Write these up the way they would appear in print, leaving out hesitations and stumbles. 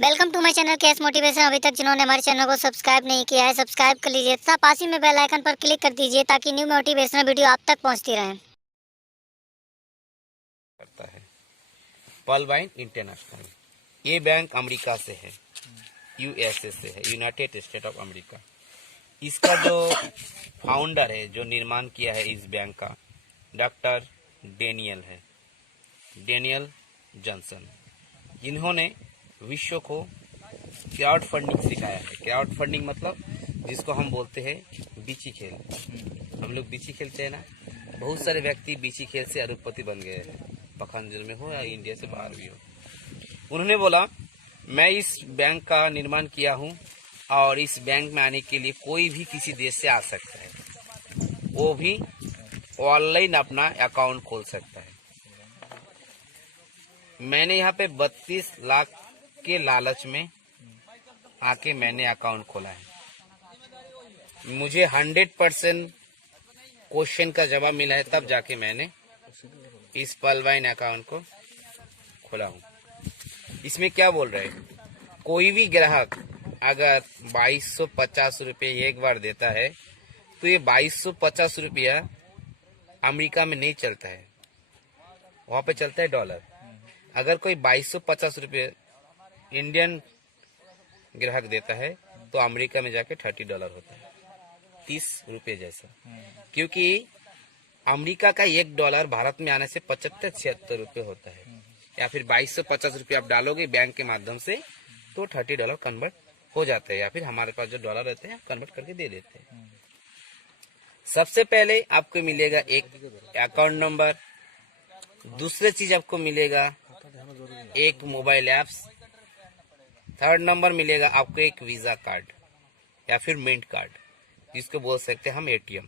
Welcome to my channel cash motivation. अभी तक जिन्होंने हमारे चैनल को सब्सक्राइब नहीं किया है सब्सक्राइब कर लीजिए तथा पास ही में बेल आइकन पर क्लिक कर दीजिए ताकि न्यू मोटिवेशनल वीडियो आप तक पहुंचती रहे। करता है पल्वाइन इंटरनेशनल। ये बैंक अमेरिका से है, यूएसए से है, यूनाइटेड स्टेट ऑफ अमेरिका। इसका जो फाउंडर है, जो निर्माण किया है इस बैंक का, डॉक्टर डेनियल है, डेनियल जॉनसन, जिन्होंने विश्व को क्राउड फंडिंग सिखाया है। क्राउड फंडिंग मतलब जिसको हम बोलते हैं बीची खेल। हम लोग बीची खेलते हैं ना, बहुत सारे व्यक्ति बीची खेल से अरबपति बन गए हैं, पखांजल में हो या इंडिया से बाहर भी हो। उन्होंने बोला मैं इस बैंक का निर्माण किया हूं और इस बैंक में आने के लिए कोई भी किसी देश से आ सकता है, वो भी ऑनलाइन अपना अकाउंट खोल सकता है। मैंने यहाँ पे 32 लाख के लालच में आके मैंने अकाउंट खोला है। मुझे 100% क्वेश्चन का जवाब मिला है, तब जाके मैंने इस पल्वाइन अकाउंट को खोला हूँ। इसमें क्या बोल रहे हैं, कोई भी ग्राहक अगर 2250 रुपये एक बार देता है तो ये 2250 रुपया अमेरिका में नहीं चलता है, वहाँ पे चलता है डॉलर। अगर कोई 2250 रुपये इंडियन ग्राहक देता है तो अमेरिका में जाके $30 होता है, 30 रुपये जैसा। क्योंकि अमेरिका का $1 भारत में आने से 75-76 रुपये होता है, या फिर 2250 रुपये आप डालोगे बैंक के माध्यम से तो $30 कन्वर्ट हो जाता है, या फिर हमारे पास जो डॉलर रहते हैं कन्वर्ट करके दे देते हैं। सबसे पहले आपको मिलेगा एक अकाउंट नंबर, दूसरी चीज आपको मिलेगा एक मोबाइल ऐप्स, थर्ड नंबर मिलेगा आपको एक वीजा कार्ड या फिर मिंट कार्ड, जिसको बोल सकते हैं हम एटीएम।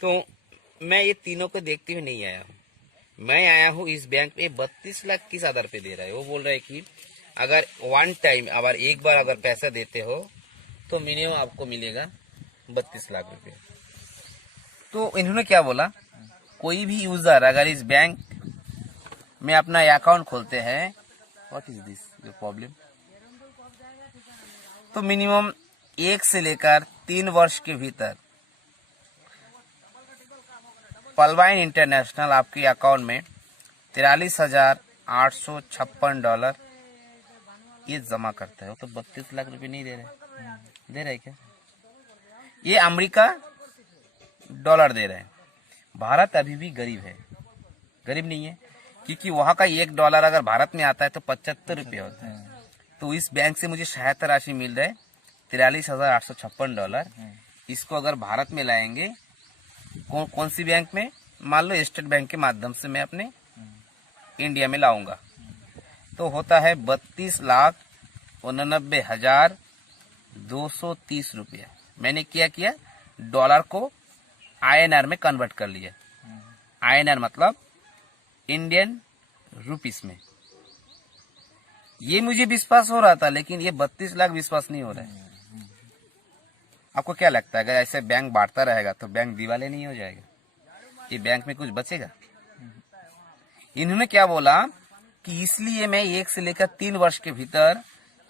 तो मैं ये तीनों को देखते हुए नहीं आया हूँ, मैं आया हूँ इस बैंक में 32 लाख किस आधार पे दे रहा है। वो बोल रहा है कि अगर वन टाइम अगर एक बार अगर पैसा देते हो तो मिनिमम आपको मिलेगा 32 लाख रुपए। तो इन्होंने क्या बोला, कोई भी यूजर अगर इस बैंक में अपना अकाउंट खोलते हैं, what is this your problem, तो मिनिमम 1 से लेकर 3 वर्ष के भीतर पल्वाइन इंटरनेशनल आपके अकाउंट में $43,856 ये जमा करता है। वो तो 32 लाख रुपए नहीं दे रहे क्या? ये अमेरिका डॉलर दे रहे हैं। भारत अभी भी गरीब है, गरीब नहीं है, क्योंकि वहां का $1 अगर भारत में आता है तो 75 रुपये होता है। तो इस बैंक से मुझे सहायता राशि मिल रहा है $43,856। इसको अगर भारत में लाएंगे, कौन सी बैंक में, मान लो स्टेट बैंक के माध्यम से मैं अपने इंडिया में लाऊंगा, तो होता है 32,89,230 रुपया। मैंने क्या किया, डॉलर को INR में कन्वर्ट कर लिया। INR मतलब इंडियन रुपीस में। ये मुझे विश्वास हो रहा था, लेकिन ये 32 लाख विश्वास नहीं हो रहा है। आपको क्या लगता है, अगर ऐसे बैंक बांटता रहेगा तो बैंक दिवाले नहीं हो जाएगा? ये बैंक में कुछ बचेगा? इन्होंने क्या बोला कि इसलिए मैं 1 से लेकर 3 वर्ष के भीतर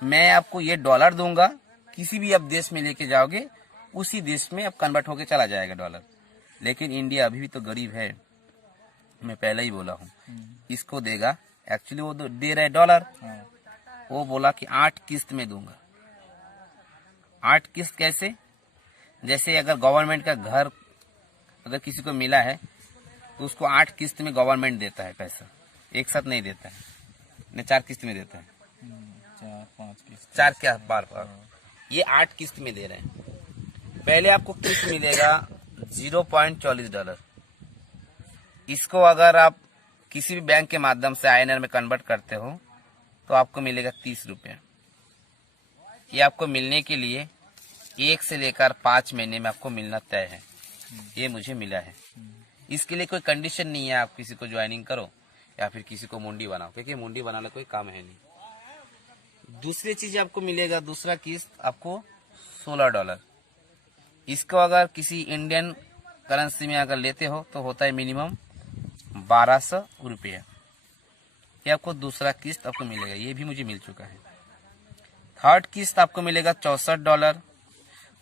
मैं आपको ये डॉलर दूंगा, किसी भी आप देश में लेके जाओगे उसी देश में अब कन्वर्ट होके चला जाएगा डॉलर। लेकिन इंडिया अभी भी तो गरीब है, मैं पहले ही बोला हूँ, इसको देगा। एक्चुअली वो दे रहे डॉलर, वो बोला कि 8 किस्त में दूंगा। 8 किस्त कैसे? जैसे अगर गवर्नमेंट का घर अगर किसी को मिला है तो उसको 8 किस्त में गवर्नमेंट देता है पैसा, एक साथ नहीं देता है, नहीं 4 किस्त में देता है, 4-5 किस्त, 4 क्या बार, ये 8 किस्त में दे रहे हैं। पहले आपको किस्त मिलेगा $0.40। इसको अगर आप किसी भी बैंक के माध्यम से INR में कन्वर्ट करते हो तो आपको मिलेगा 30 रुपये। ये आपको मिलने के लिए 1 से लेकर 5 महीने में आपको मिलना तय है। ये मुझे मिला है। इसके लिए कोई कंडीशन नहीं है, आप किसी को ज्वाइनिंग करो या फिर किसी को मुंडी बनाओ, क्योंकि मुंडी बनाना कोई काम है नहीं। दूसरी चीज आपको मिलेगा, दूसरा किस्त आपको $16। इसको अगर किसी इंडियन करेंसी में अगर लेते हो तो होता है मिनिमम 1200 रुपया। ये आपको दूसरा किस्त आपको मिलेगा, ये भी मुझे मिल चुका है। थर्ड किस्त आपको मिलेगा $64।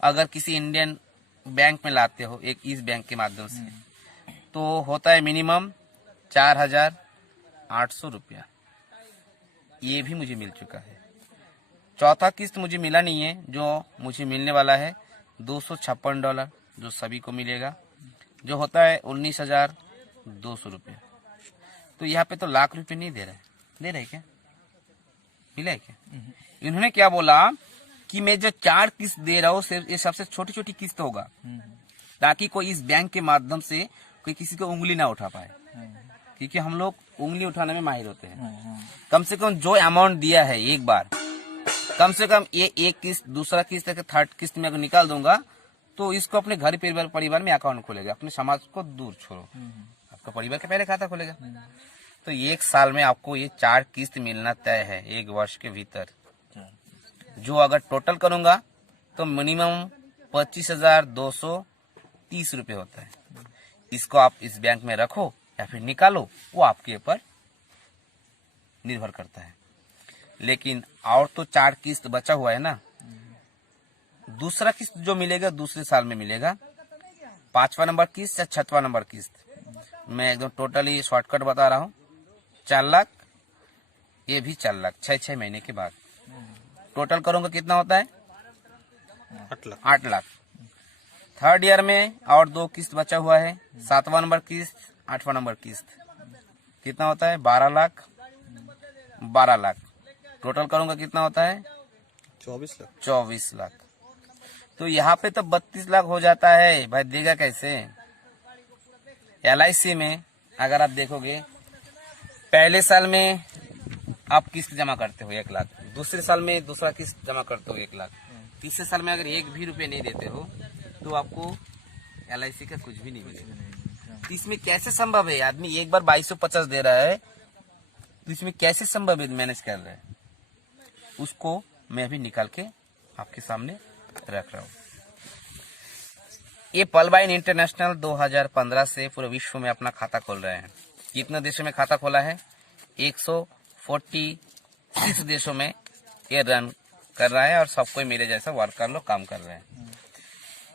अगर किसी इंडियन बैंक में लाते हो एक इस बैंक के माध्यम से तो होता है मिनिमम 4,800 रुपया। ये भी मुझे मिल चुका है। चौथा किस्त मुझे मिला नहीं है, जो मुझे मिलने वाला है $256, जो सभी को मिलेगा, जो होता है 19,200 रुपया। तो यहाँ पे तो लाख रुपए नहीं दे रहे क्या? मिला है क्या? इन्होंने क्या बोला कि मैं जो 4 किस्त दे रहा हूँ सिर्फ ये सबसे छोटी छोटी किस्त होगा, ताकि कोई इस बैंक के माध्यम से कोई किसी को उंगली ना उठा पाए, क्योंकि हम लोग उंगली उठाने में माहिर होते हैं। कम से कम जो अमाउंट दिया है एक बार, कम से कम ये एक किस्त, दूसरा किस्त, थर्ड किस्त में अगर निकाल दूंगा तो इसको अपने घर परिवार में अकाउंट खोलेगा। अपने समाज को दूर छोड़ो, आपका परिवार के पहले खाता खोलेगा। तो 1 साल में आपको ये 4 किस्त मिलना तय है 1 वर्ष के भीतर, जो अगर टोटल करूंगा तो मिनिमम 25,230 रुपये होता है। इसको आप इस बैंक में रखो या फिर निकालो, वो आपके ऊपर निर्भर करता है। लेकिन और तो 4 किस्त बचा हुआ है ना, दूसरा किस्त जो मिलेगा दूसरे साल में मिलेगा। 5वां नंबर किस्त या 6वां नंबर किस्त, मैं एकदम टोटली शॉर्टकट बता रहा हूँ। 4 लाख, ये भी 4 लाख 6 महीने के बाद टोटल करूंगा कितना होता है? 8 लाख। थर्ड ईयर में और 2 किस्त बचा हुआ है, 7वां नंबर किस्त, 8वां नंबर किस्त, कितना होता है? 12 लाख। टोटल करूंगा कितना होता है? 24 लाख। तो यहाँ पे तो 32 लाख हो जाता है भाई, देगा कैसे? LIC में अगर आप देखोगे, पहले साल में आप किस्त जमा करते हो 1 लाख, दूसरे साल में दूसरा किस्त जमा करते हो 1 लाख, तीसरे साल में अगर 1 भी रुपये नहीं देते हो तो आपको LIC का कुछ भी नहीं मिलेगा। तो इसमें कैसे संभव है? आदमी एक बार 2250 दे रहा है, तो इसमें कैसे संभव है मैनेज कर रहा है? उसको मैं अभी निकाल के आपके सामने रख रहा हूँ। ये पलबाइन इंटरनेशनल 2015 से पूरे विश्व में अपना खाता खोल रहे हैं। कितने देशों में खाता खोला है? 146 देशों में ये रन कर रहा है और सबको मेरे जैसा वर्कर लोग काम कर रहे हैं।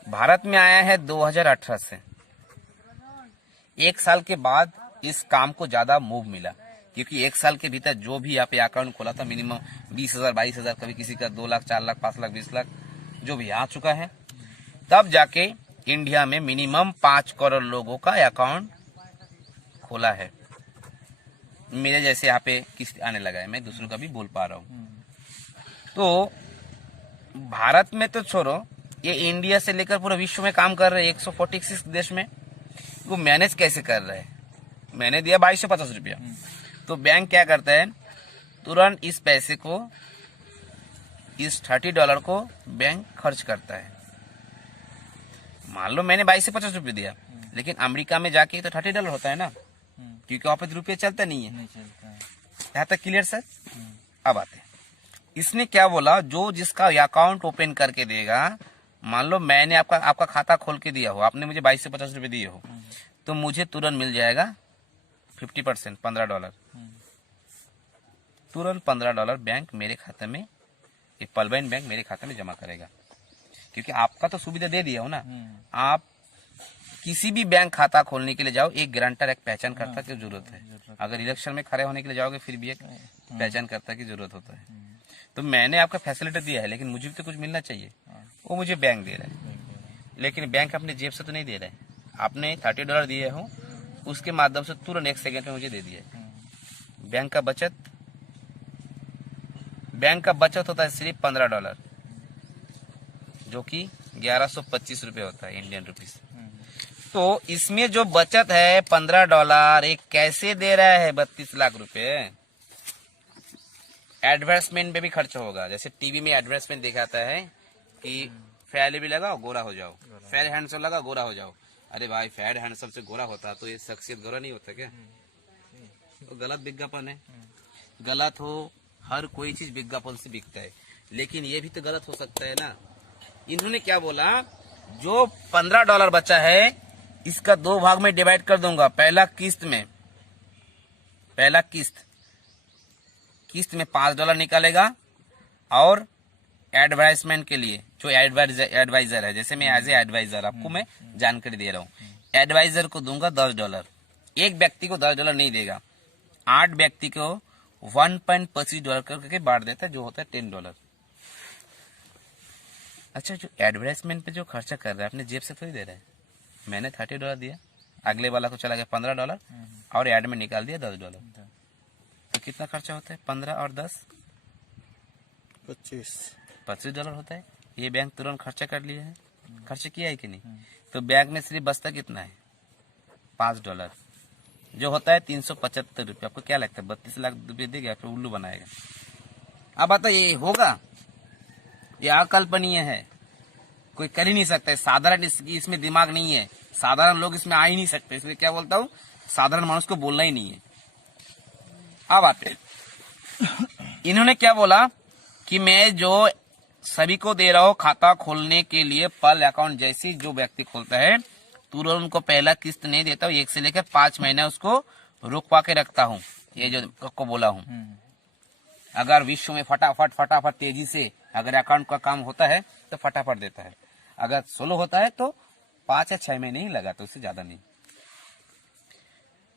भारत में आया है 2018 से। 1 साल के बाद इस काम को ज्यादा मूव मिला, क्योंकि 1 साल के भीतर जो भी यहाँ पे अकाउंट खोला था मिनिमम 20,000, 22,000, कभी किसी का 2 लाख, 4 लाख, 5 लाख, 20 लाख जो भी आ चुका है। तब जाके इंडिया में मिनिमम 5 करोड़ लोगों का अकाउंट खोला है। मेरे जैसे यहाँ पे किस्त आने लगा है, मैं दूसरों का भी बोल पा रहा हूँ। तो भारत में तो छोड़ो, ये इंडिया से लेकर पूरे विश्व में काम कर रहे हैं 146 देश में। वो मैनेज कैसे कर रहे हैं? मैंने दिया 2250 रुपया, तो बैंक क्या करता है, तुरंत इस पैसे को, इस $30 को बैंक खर्च करता है। मान लो मैंने 2250 रुपये दिया, लेकिन अमेरिका में जाके तो $30 होता है ना, क्योंकि वहां पे रुपये चलता नहीं है। यहाँ तक क्लियर सर? अब आते हैं, इसने क्या बोला, जो जिसका अकाउंट ओपन करके देगा, मान लो मैंने आपका खाता खोल के दिया हो, आपने मुझे 2250 रुपये दिए हो, तो मुझे तुरंत मिल जाएगा 50%, $15। तुरंत $15 बैंक मेरे खाते में, एक पलबाइन बैंक मेरे खाते में जमा करेगा, क्योंकि आपका तो सुविधा दे दिया हो ना। आप किसी भी बैंक खाता खोलने के लिए जाओ, एक गारंटर, एक पहचानकर्ता की जरूरत है। अगर इलेक्शन में खड़े होने के लिए जाओगे फिर भी एक पहचानकर्ता की जरूरत होता है। तो मैंने आपका फैसिलिटी दिया है, लेकिन मुझे भी तो कुछ मिलना चाहिए, वो मुझे बैंक दे रहा है। लेकिन बैंक अपने जेब से तो नहीं दे रहा है, आपने $30 दिए हो, उसके माध्यम से तुरंत 1 सेकंड में मुझे दे दिया। बैंक का बचत होता है सिर्फ $15, जो कि 1125 रुपये होता है इंडियन रुपीस। तो इसमें जो बचत है $15, एक कैसे दे रहा है 32 लाख रुपए? एडवर्टाइजमेंट में भी खर्च होगा। जैसे टीवी में एडवर्टाइजमेंट दिखाता है कि फेयर भी लगाओ गोरा हो जाओ, फेयर हैंडसम लगाओ गोरा हो जाओ। अरे भाई, फेयर हैंडसम से गोरा होता तो ये शख्सियत गोरा नहीं होता क्या? तो गलत विज्ञापन है। गलत हो, हर कोई चीज विज्ञापन से बिकता है, लेकिन ये भी तो गलत हो सकता है ना। इन्होंने क्या बोला, जो $15 बचा है इसका 2 भाग में डिवाइड कर दूंगा। पहला किस्त में $5 निकालेगा और एडवर्टाइजमेंट के लिए जो एडवाइजर है, जैसे मैं एज ए एडवाइजर आपको मैं जानकारी दे रहा हूँ, एडवाइजर को दूंगा $10। एक व्यक्ति को $10 नहीं देगा, 8 व्यक्ति को $1.25 करके बांट देता है, जो होता है $10। अच्छा, जो एडवर्टाइजमेंट पे जो खर्चा कर रहा है अपने जेब से थोड़ी दे रहा है। मैंने $30 दिया, अगले वाला को चला गया $15 और एड में निकाल दिया $10। तो कितना खर्चा होता है? 15 और 10 $25 होता है। ये बैंक तुरंत खर्चा कर लिया है, खर्चा किया है कि नहीं? तो बैंक में सिर्फ बचता कितना है? $5, जो होता है ₹375। आपको क्या लगता है 32 लाख रुपये देगा फिर उल्लू बनाएगा? अब बताइए ये होगा? ये अकल्पनीय है, कोई कर ही नहीं सकता है। साधारण इसमें दिमाग नहीं है, साधारण लोग इसमें आ ही नहीं सकते। इसलिए क्या बोलता हूँ, साधारण मानुष को बोलना ही नहीं है। अब आते इन्होंने क्या बोला कि मैं जो सभी को दे रहा हूँ खाता खोलने के लिए पल अकाउंट, जैसे जो व्यक्ति खोलता है तुरंत उनको पहला किस्त नहीं देता हूँ, 1 से लेकर 5 महीना उसको रुकवा के रखता हूँ। ये जो को बोला हूँ, अगर विश्व में फटाफट तेजी से अगर अकाउंट का काम होता है तो फटाफट देता है, अगर स्लो होता है तो 5 या 6 महीने ही लगाता, उससे ज्यादा नहीं।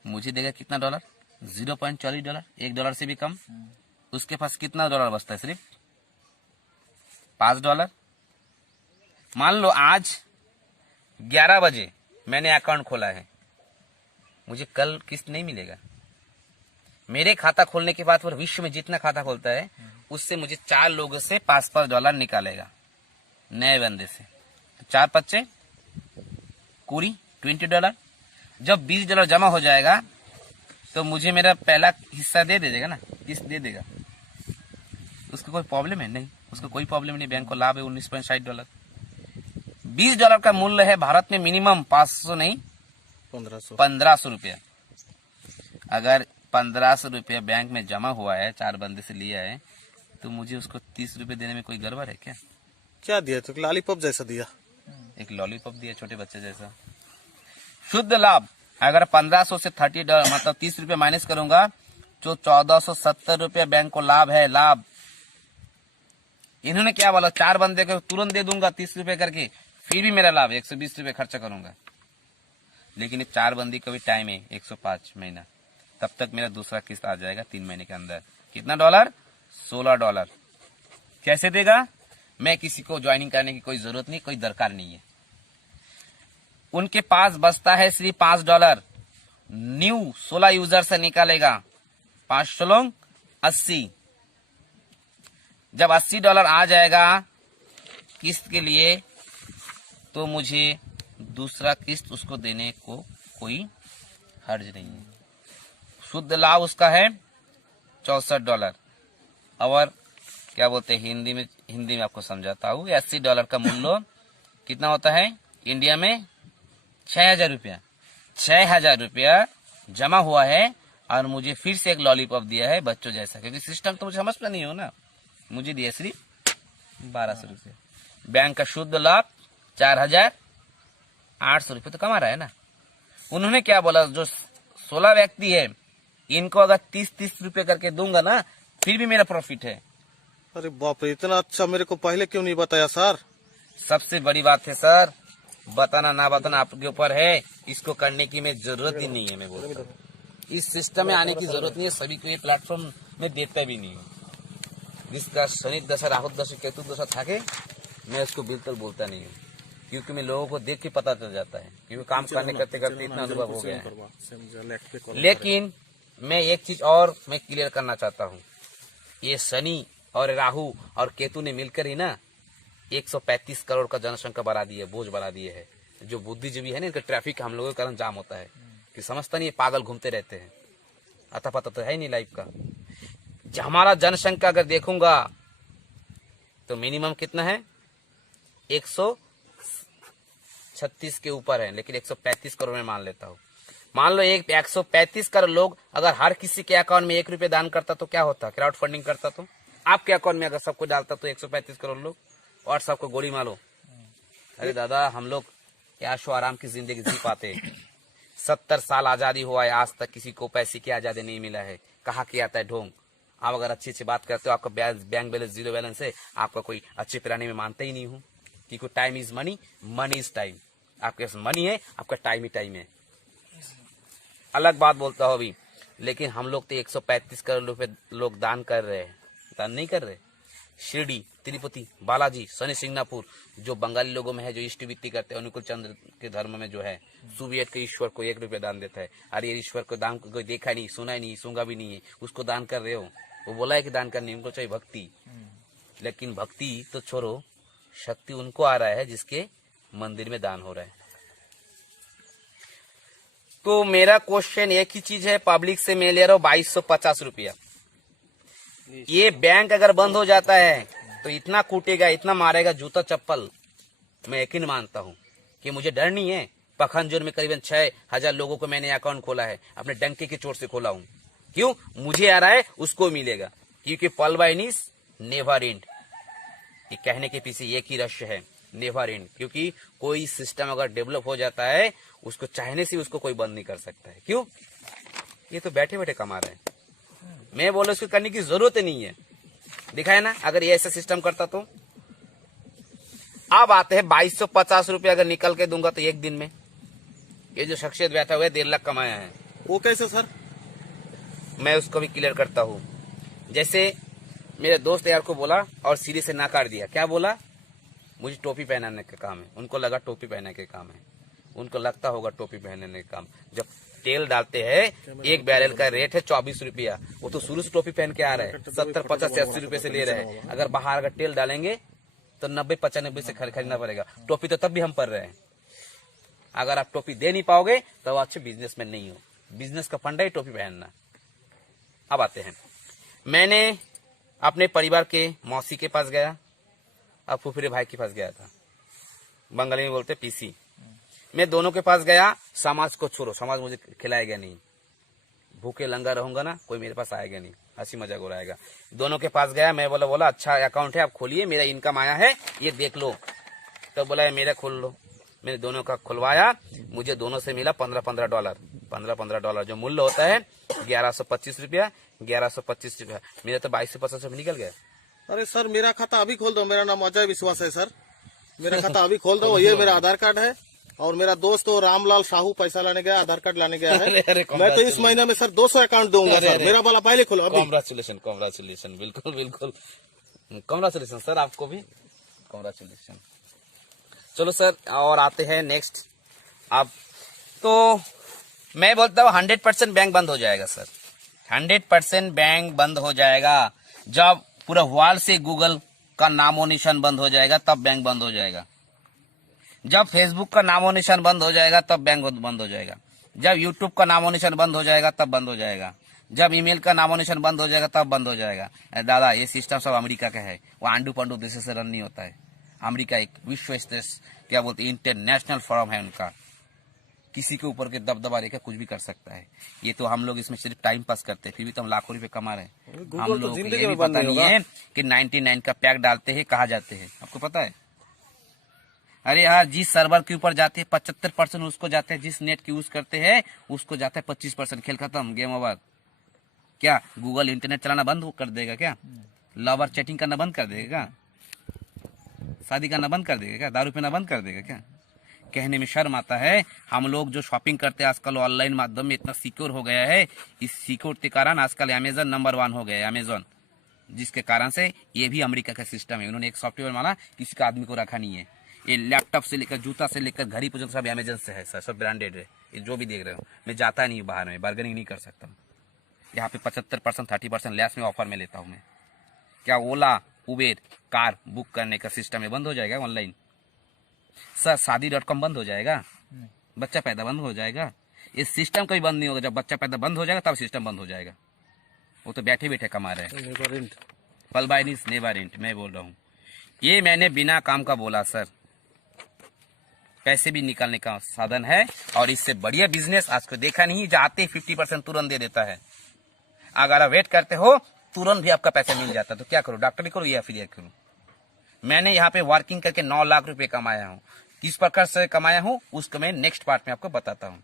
मुझे देगा कितना $? $0.40, $1 से भी कम। उसके पास कितना डॉलर बचता है? सिर्फ $5। मान लो आज 11 बजे मैंने अकाउंट खोला है, मुझे कल किस्त नहीं मिलेगा। मेरे खाता खोलने के बाद विश्व में जितना खाता खोलता है उससे मुझे 4 लोगों से $5 निकालेगा, नए बंदे से। तो 4 बच्चे कुरी $20। जब $20 जमा हो जाएगा तो मुझे मेरा पहला हिस्सा दे देगा ना, किस्त दे देगा। उसका कोई प्रॉब्लम है? नहीं, उसका कोई प्रॉब्लम नहीं। बैंक को लाभ है $19.60। $20 का मूल्य है भारत में मिनिमम 500 नहीं 1500 रुपया। अगर 1500 रुपया बैंक में जमा हुआ है, 4 बंदे से लिया है, तो मुझे उसको 30 रुपए देने में कोई गड़बड़ है क्या? क्या दिया? तो लॉलीपॉप जैसा दिया, एक लॉलीपॉप दिया छोटे बच्चे जैसा। शुद्ध लाभ अगर 1500 से $30 मतलब 30 रुपए माइनस करूंगा तो 1470 रुपया बैंक को लाभ है, लाभ। इन्होंने क्या बोला, 4 बंदे को तुरंत दे दूंगा 30 रुपए करके, फिर भी मेरा लाभ 120 रुपए खर्चा करूंगा। लेकिन 4 बंदी का भी टाइम है 105 महीना, तब तक मेरा दूसरा किस्त आ जाएगा 3 महीने के अंदर। कितना $? $16। कैसे देगा? मैं किसी को ज्वाइनिंग करने की कोई जरूरत नहीं, कोई दरकार नहीं है। उनके पास बचता है सिर्फ $5। न्यू 16 यूजर से निकालेगा, 5 16 80। जब $80 आ जाएगा किस्त के लिए तो मुझे दूसरा किस्त उसको देने को कोई हर्ज नहीं है। शुद्ध लाभ उसका है $64। और क्या बोलते हैं हिंदी में आपको समझाता हूँ, $80 का मूल्य कितना होता है इंडिया में? 6000 रुपया। 6000 रुपया जमा हुआ है और मुझे फिर से एक लॉलीपॉप दिया है बच्चों जैसा, क्योंकि सिस्टम तो मुझे समझता नहीं हो ना। मुझे दिया सिर्फ 1200 रुपये। बैंक का शुद्ध लाभ 4800 रुपये तो कमा रहा है ना। उन्होंने क्या बोला, जो 16 व्यक्ति है इनको अगर 30-30 रुपये करके दूंगा ना, फिर भी मेरा प्रॉफिट है। अरे बाप रे, इतना अच्छा मेरे को पहले क्यों नहीं बताया सर? सबसे बड़ी बात है सर, बताना ना बताना आपके ऊपर है। इसको करने की मैं जरूरत ही नहीं है। मैं बोलता हूँ इस सिस्टम में आने की जरूरत नहीं है। सभी को ये प्लेटफॉर्म में देता भी नहीं है। जिसका शनि दशा, राहु दशा, केतु दशा थाके, मैं उसको बिल्कुल बोलता नहीं हूँ, क्योंकि मैं लोगों को देख के पता चल जाता है, क्योंकि काम करने करते करते इतना अनुभव हो गया है। लेकिन मैं एक चीज और मैं क्लियर करना चाहता हूँ, ये शनि और राहु और केतु ने मिलकर ही ना 135 करोड़ का जनसंख्या बढ़ा दी है, बोझ बढ़ा दिए है। जो बुद्धिजीवी है ना, इनका ट्रैफिक हम लोगों के कारण जाम होता है, कि समझता नहीं, पागल घूमते रहते हैं, अता पता तो है नहीं लाइफ का। हमारा जनसंख्या अगर देखूंगा तो मिनिमम कितना है, 136 के ऊपर है, लेकिन 135 करोड़ में मान लेता हूँ। मान लो 135 करोड़ लोग अगर हर किसी के अकाउंट में 1 रुपये दान करता तो क्या होता, क्राउड फंडिंग करता तो आपके अकाउंट में अगर सबको डालता तो 135 करोड़ लोग और सबको गोली मारो। अरे दादा, हम लोग क्या ऐशो आराम की जिंदगी जी पाते। 70 साल आजादी हुआ है, आज तक किसी को पैसे की आजादी नहीं मिला है। कहाँ के आता है ढोंग। आप अगर अच्छी अच्छी बात करते हो, आपका बैंक बैलेंस जीरो बैलेंस है, आपका कोई अच्छे पिराने में मानते ही नहीं हूँ, क्योंकि time is money, money is time. आपके पास मनी है, आपका टाइम ही टाइम है। अलग बात बोलता हो अभी, लेकिन हम लोग तो 135 करोड़ रुपए लोग दान कर रहे हैं, दान नहीं कर रहे। शिरडी, तिरुपति, बालाजी, शनि सिंगनापुर, जो बंगाली लोगों में है, जो इष्ट वित्ती करते हैं, अनुकूल चंद्र के धर्म में जो है, सुवियत के ईश्वर को 1 रुपया दान देता है। अरे ईश्वर को दान कोई देखा नहीं, सुना नहीं, सूंगा भी नहीं है, उसको दान कर रहे हो। वो बोला है कि दान करनी, उनको चाहिए भक्ति। लेकिन भक्ति तो छोड़ो, शक्ति उनको आ रहा है जिसके मंदिर में दान हो रहा है। तो मेरा क्वेश्चन एक ही चीज है, पब्लिक से मैं ले रहा हूँ 2250 रुपया। ये बैंक अगर बंद हो जाता है तो इतना कूटेगा, इतना मारेगा, जूता चप्पल। मैं यकीन मानता हूँ कि मुझे डर नहीं है। पखानजोर में करीबन 6000 लोगों को मैंने अकाउंट खोला है, अपने डंके की चोट से खोला हूँ। क्यों? मुझे आ रहा है, उसको मिलेगा, क्योंकि पल बाय नीस नेवर एंड। ये कहने के पीछे एक ही रहस्य है, नेवर एंड। क्योंकि कोई सिस्टम अगर डेवलप हो जाता है, उसको चाहने से उसको कोई बंद नहीं कर सकता है। क्यों? ये तो बैठे बैठे कमा रहे हैं। मैं बोला उसको करने की जरूरत नहीं है। दिखाए ना, अगर ये ऐसा सिस्टम करता तो। अब आते हैं 2250 रुपये अगर निकल के दूंगा तो एक दिन में ये जो शख्सियत बैठा हुआ है 1.5 लाख कमाया है। वो कैसे सर? मैं उसको भी क्लियर करता हूँ। जैसे मेरे दोस्त यार को बोला और सीधे से ना काट दिया। क्या बोला? मुझे टोपी पहनाने का काम है। उनको लगा टोपी पहनने के काम है, उनको लगता होगा टोपी पहनने का काम। जब तेल डालते हैं, एक बैरल का रेट है 24 रुपया, वो तो शुरू से टोपी पहन के आ रहा है, 70, 50, 80 रुपए से ले रहे हैं। अगर बाहर अगर तेल डालेंगे तो 90, 95 से खरीदना पड़ेगा। टोपी तो तब भी हम पर रहे हैं। अगर आप टोपी दे नहीं पाओगे तो अच्छे बिजनेसमैन नहीं हो। बिजनेस का फंडा ही टोपी पहनना। अब आते हैं, मैंने अपने परिवार के मौसी के पास गया, अब फुफरे भाई के पास गया था, बंगाली में बोलते पीसी। मैं दोनों के पास गया। समाज को छोड़ो, समाज मुझे खिलाएगा नहीं, भूखे लंगा रहूंगा ना, कोई मेरे पास आएगा नहीं, हंसी मजाक उड़ाएगा। दोनों के पास गया, मैं बोला अच्छा अकाउंट है, आप खोलिए, मेरा इनकम आया है, ये देख लो। तो बोला मेरा खोल लो। मैंने दोनों का खुलवाया, मुझे दोनों से मिला $15 $15 जो मूल्य होता है 1125 रुपया। 1125 रुपया मेरा तो 2250 रुपये निकल गया। अरे सर, मेरा खाता अभी खोल दो। मेरा नाम अजय विश्वास है सर, मेरा खाता अभी खोल दो। ये मेरा आधार कार्ड है, और मेरा दोस्त तो रामलाल साहू पैसा लाने गया, आधार कार्ड लाने गया है। मैं तो इस महीने में सर 200 अकाउंट दूंगा सर। मेरा वाला पहले खोलो अभी। कांग्रेचुलेशन, बिल्कुल बिल्कुल कांग्रेचुलेशन सर, आपको भी कांग्रेचुलेशन। चलो सर, और आते हैं नेक्स्ट। अब तो मैं बोलता हूँ 100% बैंक बंद हो जाएगा सर। 100% बैंक बंद हो जाएगा। जब पूरा वर्ल्ड से गूगल का नामो निशान बंद हो जाएगा तब बैंक बंद हो जाएगा। जब फेसबुक का नामो निशान बंद हो जाएगा तब बैंक बंद हो जाएगा। जब यूट्यूब का नामो निशान बंद हो जाएगा तब बंद हो जाएगा। जब ईमेल का नामो निशान बंद हो जाएगा तब बंद हो जाएगा। दादा, ये सिस्टम सब अमेरिका का है, वो आंडू पांडू देश से रन नहीं होता है। अमेरिका एक विश्व स्तर क्या बोलते इंटरनेशनल फॉर्म है उनका, किसी के ऊपर के दबदबा रेखा कुछ भी कर सकता है। ये तो हम लोग इसमें सिर्फ टाइम पास करते हैं, फिर भी तो हम लाखों रुपए कमा रहे हैं। हम लोग को ये भी पता नहीं है कि 99 का पैक डालते हैं, कहाँ जाते हैं, आपको पता है? अरे यार, जिस सर्वर के ऊपर जाते हैं 75% उसको जाते हैं, जिस नेट की यूज करते हैं उसको जाता है 25%। खेल खत्म, गेम ओवर। क्या गूगल इंटरनेट चलाना बंद कर देगा क्या? लवर चैटिंग करना बंद कर देगा क्या? शादी करना बंद कर देगा क्या? दारू पीना बंद कर देगा क्या? कहने में शर्म आता है। हम लोग जो शॉपिंग करते हैं आजकल ऑनलाइन माध्यम में इतना सिक्योर हो गया है, इस सिक्योर के कारण आजकल अमेजन नंबर 1 हो गया है, अमेजन। जिसके कारण से ये भी अमेरिका का सिस्टम है। उन्होंने एक सॉफ्टवेयर माना, किसी का आदमी को रखा नहीं है। ये लैपटॉप से लेकर जूता से लेकर घड़ी पर्यंत सब अमेजन से है सर, सब ब्रांडेड है। ये जो भी देख रहे हो, मैं जाता नहीं बाहर में, बार्गेनिंग नहीं कर सकता। यहाँ पे 75% 30% लेस में ऑफर में लेता हूँ मैं। क्या ओला उबेर कार बुक करने का सिस्टम है बंद हो जाएगा ऑनलाइन सर? शादी.com बंद हो जाएगा, बच्चा पैदा बंद हो जाएगा। इस सिस्टम कभी बंद नहीं होगा। जब बच्चा पैदा बंद हो जाएगा तब सिस्टम बंद हो जाएगा। वो तो बैठे बैठे कमा रहे हैं। पल बाय नीस नेवर एंड। मैं बोल रहा हूँ, ये मैंने बिना काम का बोला सर। पैसे भी निकालने का साधन है, और इससे बढ़िया बिजनेस आज को देखा नहीं। जाते 50% तुरंत दे देता है। अगर आप वेट करते हो तुरंत भी आपका पैसा मिल जाता है। तो क्या करो, डॉक्टरी करो या फिर करो। मैंने यहाँ पे वर्किंग करके 9 लाख रुपए कमाया हूँ। किस प्रकार से कमाया हूँ उसको मैं नेक्स्ट पार्ट में आपको बताता हूँ।